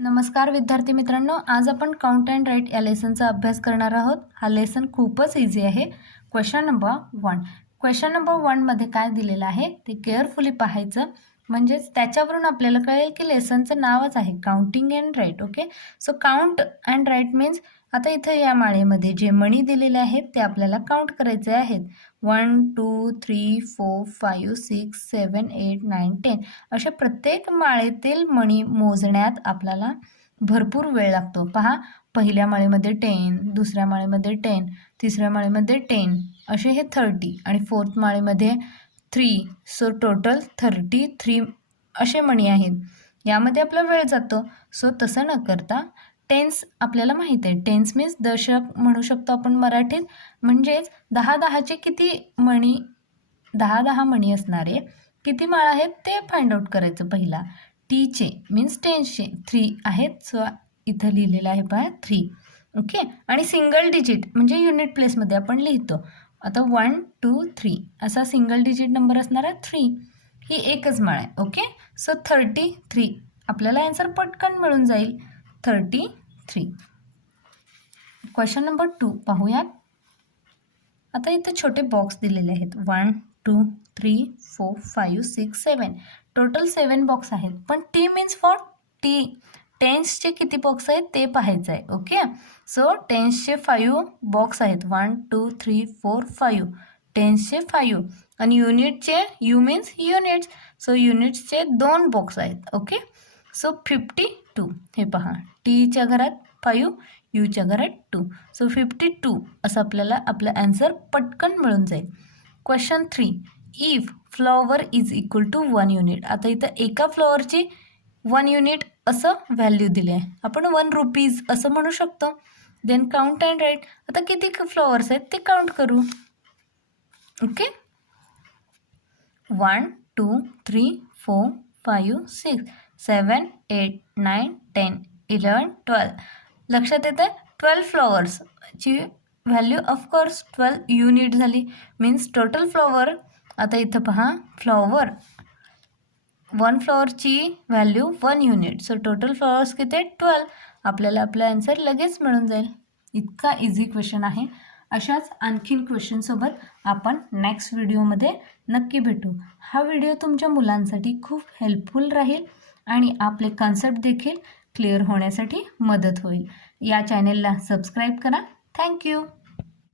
नमस्कार विद्यार्थी मित्रांनो, आज आपण काउंट अँड राईट या लेसनचा अभ्यास करणार आहोत। हा लेसन खूपच इझी आहे। क्वेश्चन नंबर 1 मध्ये काय दिलेलं आहे ते केअरफुली पाहायचं, म्हणजेच त्याच्यावरून आपल्याला कळेल की लेसनचं नावच आहे counting and write. Okay, so count and write means आता इथे या माळेमध्ये जे मणी दिलेले आहेत ते आपल्याला काउंट करायचे आहेत। 1 2 3 4 5 6 7 8 9 10 अशा प्रत्येक माळेतील मणी मोजण्यात आपल्याला भरपूर वेळ लागतो। पहा, पहिल्या माळेमध्ये 10, दुसऱ्या माळेमध्ये 10, तिसऱ्या माळेमध्ये 10, असे हे 30 आणि फोर्थ माळेमध्ये 3, सो टोटल 33 असे मणी आहेत। यामध्ये आपला वेळ जातो। सो तसं न करता टेन्स आपल्याला माहीत आहे, टेन्स मीन्स दशक म्हणू शकतो आपण मराठीत, म्हणजेच 10-10चे किती मणी, 10-10 मणी असणारे किती माळ आहेत ते फाइंड आउट करायचं। पहिला टीचे मीन्स टेन्सचे 3 आहेत, सो इथं लिहिलेलं आहे पहा 3। ओके, आणि सिंगल डिजिट म्हणजे युनिट प्लेसमध्ये आपण लिहितो। आता 1 2 3 असा सिंगल डिजिट नंबर असणारा 3, ही एकच माळ आहे। ओके, सो 33 आपल्याला आन्सर पटकन मिळून जाईल, 33। क्वेश्चन नंबर 2 पाहूयात। आता इथे छोटे बॉक्स दिलेले आहेत, 1 2 3 4 5 6 7, टोटल 7 बॉक्स आहेत। पण टी मीन्स फॉर टी, टेन्सचे किती बॉक्स आहेत ते पाहायचं आहे। ओके, सो टेन्सचे 5 बॉक्स आहेत, 1 2 3 4 5, टेन्सचे 5, आणि युनिटचे यू मीन्स युनिट्स, सो युनिट्सचे 2 बॉक्स आहेत। ओके, सो 52 हे पहा, टीच्या घरात 5, यूच्या घरात 2, सो 52 असं आपल्याला आपलं आन्सर पटकन मिळून जाईल। Question 3, if flower is equal to 1 unit. आता इथं एका फ्लॉवरची 1 युनिट असं व्हॅल्यू दिली आहे, आपण 1 रुपीज असं म्हणू शकतो। देन काउंट अँड राईट, आता किती फ्लॉवर्स आहेत ते काउंट करू। ओके, 1 2 3 4 5 6 7 8 9 10 11 12, लक्षात येतं 12 फ्लॉवर्सची व्हॅल्यू ऑफकोर्स 12 युनिट झाली, मीन्स टोटल फ्लॉवर। आता इथं पहा, फ्लॉवर 1 फ्लॉवरची value 1 unit, so total flowers किती आहेत 12, आपल्याला आपला आन्सर लगेच मिळून जाईल। इतका इझी क्वेश्चन आहे। अशाच आणखीन क्वेश्चनसोबत आपण नेक्स्ट व्हिडिओमध्ये नक्की भेटू। हा व्हिडिओ तुमच्या मुलांसाठी खूप हेल्पफुल राहील आणि आपले कन्सेप्ट देखील क्लिअर होण्यासाठी मदत होईल। या चॅनेलला सबस्क्राईब करा। थँक्यू।